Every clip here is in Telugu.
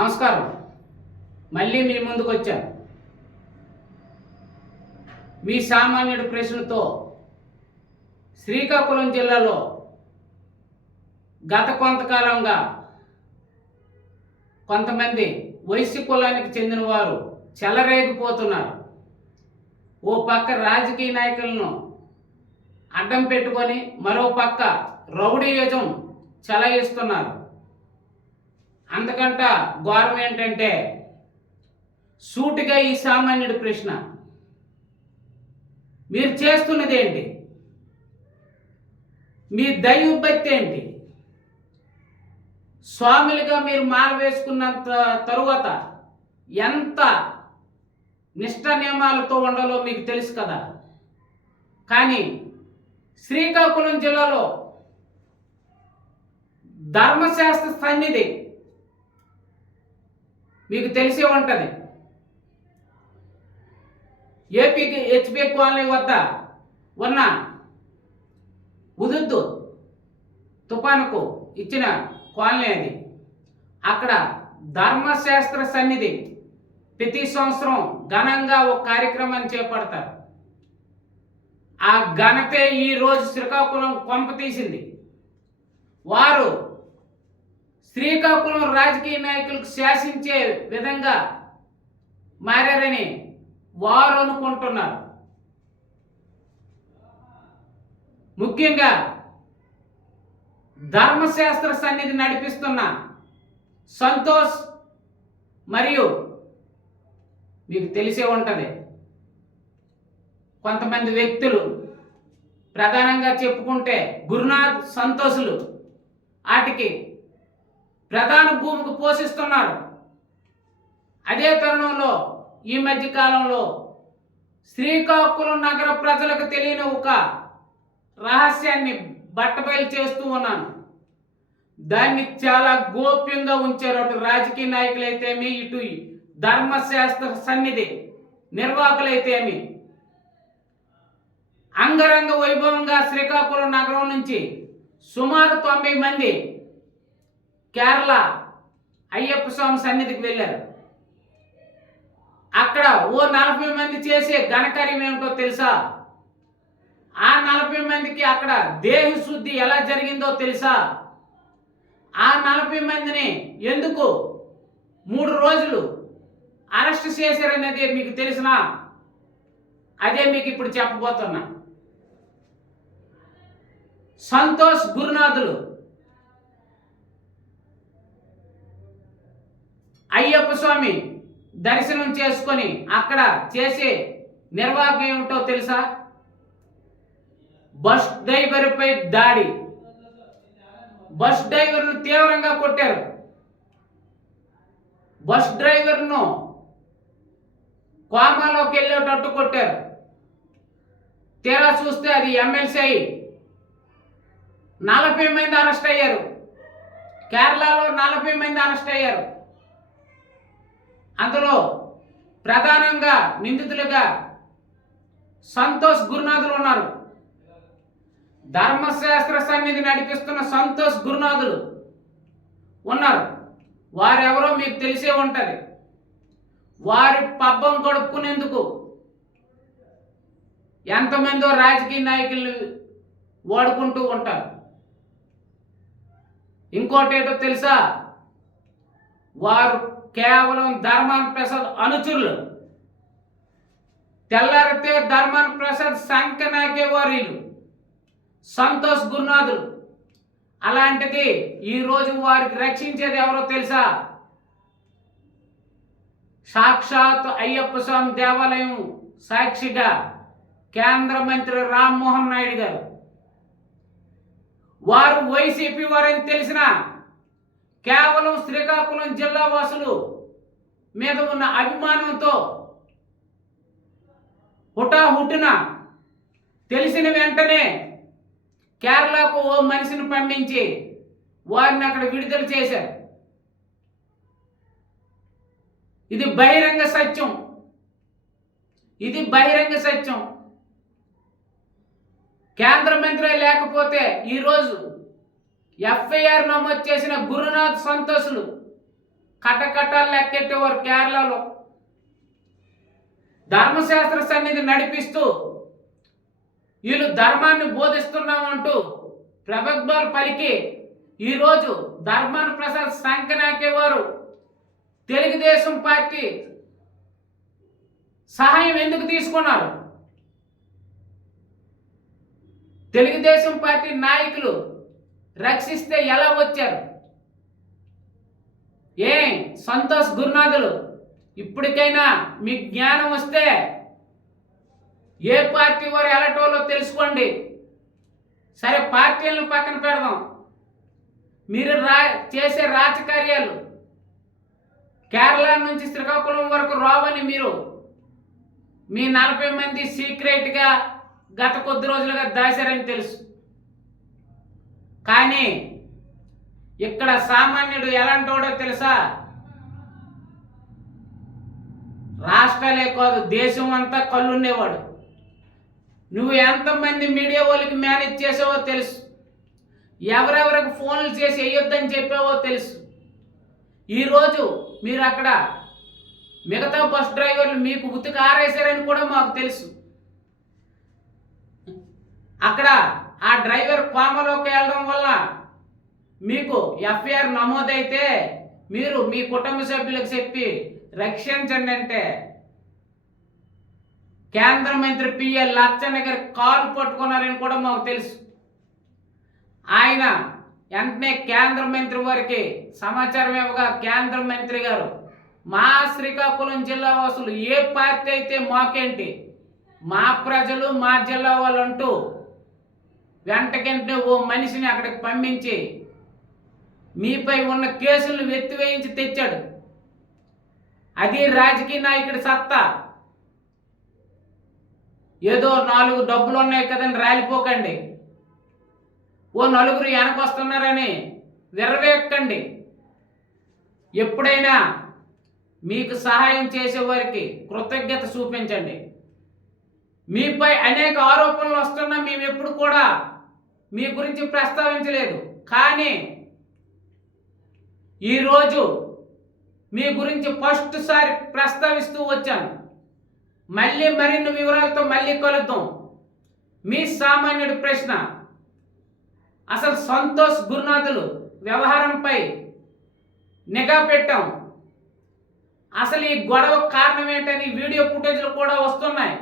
నమస్కారం. మళ్ళీ మీ ముందుకు వచ్చాను మీ సామాన్యుడి ప్రశ్నతో. శ్రీకాకుళం జిల్లాలో గత కొంతకాలంగా కొంతమంది వైశ్య కులానికి చెందిన వారు చెలరేగిపోతున్నారు. ఓ పక్క రాజకీయ నాయకులను అడ్డం పెట్టుకొని మరో పక్క రౌడీయిజం చెలాయిస్తున్నారు. అంతకంట ఘోరం ఏంటంటే, సూటిగా ఈ సామాన్యుడి ప్రశ్న, మీరు చేస్తున్నది ఏంటి? మీ దైవభక్తి ఏంటి? స్వాములుగా మీరు మాల వేసుకున్నంత తరువాత ఎంత నిష్ట నియమాలతో ఉండాలో మీకు తెలుసు కదా. కానీ శ్రీకాకుళం జిల్లాలో ధర్మశాస్త్ర సన్నిధి మీకు తెలిసే ఉంటుంది. ఏపీకి హెచ్పి కాలనీ వద్ద ఉన్న ఉదుద్దు తుఫానుకు ఇచ్చిన కాలనీ అది. అక్కడ ధర్మశాస్త్ర సన్నిధి ప్రతి సంవత్సరం ఘనంగా ఒక కార్యక్రమాన్ని చేపడతారు. ఆ ఘనతే ఈరోజు శ్రీకాకుళం కొంప తీసింది. వారు శ్రీకాకుళం రాజకీయ నాయకులకు శాసించే విధంగా మారారని వారు అనుకుంటున్నారు. ముఖ్యంగా ధర్మశాస్త్ర సన్నిధి నడిపిస్తున్న సంతోష్ మరియు మీకు తెలిసే ఉంటుంది కొంతమంది వ్యక్తులు, ప్రధానంగా చెప్పుకుంటే గురునాథ్ సంతోషులు వాటికి ప్రధాన భూమికి పోషిస్తున్నారు. అదే తరుణంలో ఈ మధ్య కాలంలో శ్రీకాకుళం నగర ప్రజలకు తెలియని ఒక రహస్యాన్ని బట్టబయలు చేస్తూ ఉన్నాను. దాన్ని చాలా గోప్యంగా ఉంచారు. అటు రాజకీయ నాయకులైతేమి, ఇటు ధర్మశాస్త్ర సన్నిధి నిర్వాహకులైతేమి అంగరంగ వైభవంగా శ్రీకాకుళం నగరం నుంచి సుమారు 90 మంది కేరళ అయ్యప్ప స్వామి సన్నిధికి వెళ్ళారు. అక్కడ ఓ 40 మంది చేసే ఘనకార్యం ఏమిటో తెలుసా? ఆ 40 మందికి అక్కడ దేహశుద్ధి ఎలా జరిగిందో తెలుసా? ఆ 40 మందిని ఎందుకు 3 రోజులు అరెస్ట్ చేశారనేది మీకు తెలిసినా? అదే మీకు ఇప్పుడు చెప్పబోతున్నా. సంతోష్ గురునాథులు అయ్యప్ప స్వామి దర్శనం చేసుకొని అక్కడ చేసే నిర్వాహకం ఏమిటో తెలుసా? బస్ డ్రైవర్పై దాడి. బస్ డ్రైవర్ను తీవ్రంగా కొట్టారు. బస్ డ్రైవర్ను కోమాలోకి వెళ్ళేటట్టు కొట్టారు. తీరా చూస్తే అది ఎమ్మెల్సీ. 40 మంది అరెస్ట్ అయ్యారు. కేరళలో 40 మంది అరెస్ట్ అయ్యారు. అందులో ప్రధానంగా నిందితులుగా సంతోష్ గురునాథులు ఉన్నారు. ధర్మశాస్త్ర సన్నిధి నడిపిస్తున్న సంతోష్ గురునాథులు ఉన్నారు. వారెవరో మీకు తెలిసే ఉంటుంది. వారి పబ్బం గడుపుకునేందుకు ఎంతమందో రాజకీయ నాయకులు వాడుకుంటూ ఉంటారు. ఇంకోటి ఏంటో తెలుసా? వారు కేవలం ధర్మాన్ ప్రసాద్ అనుచరులు. తెల్లారితే ధర్మాన్ ప్రసాద్ సంఖ్య నాకేవారు సంతోష్ గురునాథులు. అలాంటిది ఈరోజు వారికి రక్షించేది ఎవరో తెలుసా? సాక్షాత్ అయ్యప్ప స్వామి దేవాలయం సాక్షిగా కేంద్ర మంత్రి రామ్మోహన్ నాయుడు గారు. వారు వైసీపీ వారని తెలిసిన కేవలం శ్రీకాకుళం జిల్లా వాసులు మీద ఉన్న అభిమానంతో హుటాహుటిన తెలిసిన వెంటనే కేరళకు ఓ మనిషిని పంపించి వారిని అక్కడ విడుదల చేశారు. ఇది బహిరంగ సత్యం. ఇది బహిరంగ సత్యం. కేంద్ర మంత్రి లేకపోతే ఈరోజు ఎఫ్ఐఆర్ నమోదు చేసిన గురునాథ్ సంతోషులు కటకటాలు లెక్కెట్టేవారు కేరళలో. ధర్మశాస్త్ర సన్నిధి నడిపిస్తూ వీళ్ళు ధర్మాన్ని బోధిస్తున్నామంటూ ప్రగల్భాలు పలికి ఈరోజు ధర్మాన్ని ప్రసాద్ సంకనాకేవారు తెలుగుదేశం పార్టీ సహాయం ఎందుకు తీసుకున్నారు? తెలుగుదేశం పార్టీ నాయకులు రక్షిస్తే ఎలా వచ్చారు? సంతోష్ గురునాథులు, ఇప్పటికైనా మీకు జ్ఞానం వస్తే ఏ పార్టీ వారు ఎలాటోలో తెలుసుకోండి. సరే, పార్టీలను పక్కన పెడదాం. మీరు చేసే రాజకార్యాలు కేరళ నుంచి శ్రీకాకుళం వరకు రావని మీరు మీ 40 మంది సీక్రెట్గా గత కొద్ది రోజులుగా దాచారని తెలుసు. కానీ ఇక్కడ సామాన్యుడు ఎలాంటోడో తెలుసా? రాష్ట్రాలే కాదు, దేశం అంతా కళ్ళుండేవాడు. నువ్వు ఎంతమంది మీడియా వాళ్ళకి మేనేజ్ చేసావో తెలుసు. ఎవరెవరికి ఫోన్లు చేసి వేయొద్దని చెప్పావో తెలుసు. ఈరోజు మీరు అక్కడ మిగతా బస్ డ్రైవర్లు మీకు ఉతికి ఆరేశారని కూడా మాకు తెలుసు. అక్కడ ఆ డ్రైవర్ కోమలోకి వెళ్ళడం వల్ల మీకు ఎఫ్ఐఆర్ నమోదైతే మీరు మీ కుటుంబ సభ్యులకు చెప్పి రక్షించండి అంటే కేంద్ర మంత్రి పిఎల్ లచ్చన్న గారి కారు పట్టుకున్నారని కూడా మాకు తెలుసు. ఆయన వెంటనే కేంద్ర మంత్రి వారికి సమాచారం ఇవ్వగా కేంద్ర మంత్రి గారు మా శ్రీకాకుళం జిల్లా వాసులు ఏ పార్టీ అయితే మాకేంటి, మా ప్రజలు మా జిల్లా వాళ్ళు అంటూ వెంటకంటే ఓ మనిషిని అక్కడికి పంపించి మీపై ఉన్న కేసులను వెత్తివేయించి తెచ్చాడు. అది రాజకీయ నాయకుడి సత్తా. ఏదో 4 డబ్బులు ఉన్నాయి కదని రాలిపోకండి. ఓ 4 వెనకొస్తున్నారని విర్రవేక్కండి. ఎప్పుడైనా మీకు సహాయం చేసేవారికి కృతజ్ఞత చూపించండి. మీపై అనేక ఆరోపణలు వస్తున్నా మేము ఎప్పుడు కూడా మీ గురించి ప్రస్తావించలేదు. కానీ ఈరోజు మీ గురించి ఫస్ట్ సారి ప్రస్తావిస్తూ వచ్చాను. మళ్ళీ మరిన్ని వివరాలతో మళ్ళీ కలుద్దాం. మీ సామాన్యుడి ప్రశ్న, అసలు సంతోష్ గురునాథులు వ్యవహారంపై నిఘా పెట్టాం. అసలు ఈ గొడవ కారణం ఏంటని వీడియో ఫుటేజ్లు కూడా వస్తున్నాయి.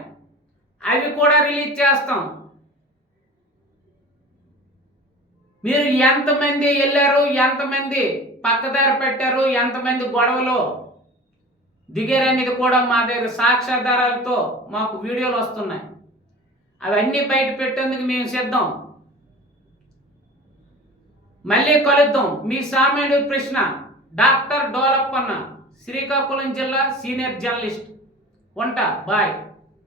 అవి కూడా రిలీజ్ చేస్తాం. మీరు ఎంతమంది వెళ్ళారు, ఎంతమంది పక్కదారి పెట్టారు, ఎంతమంది గొడవలో దిగారనేది కూడా మా దగ్గర సాక్ష్యాధారాలతో మాకు వీడియోలు వస్తున్నాయి. అవన్నీ బయట పెట్టేందుకు మేము సిద్ధం. మళ్ళీ కలుద్దాం. మీ సామాన్యుడి ప్రశ్న, డాక్టర్ డోలప్పన్న, శ్రీకాకుళం జిల్లా సీనియర్ జర్నలిస్ట్. ఉంటా. బాయ్.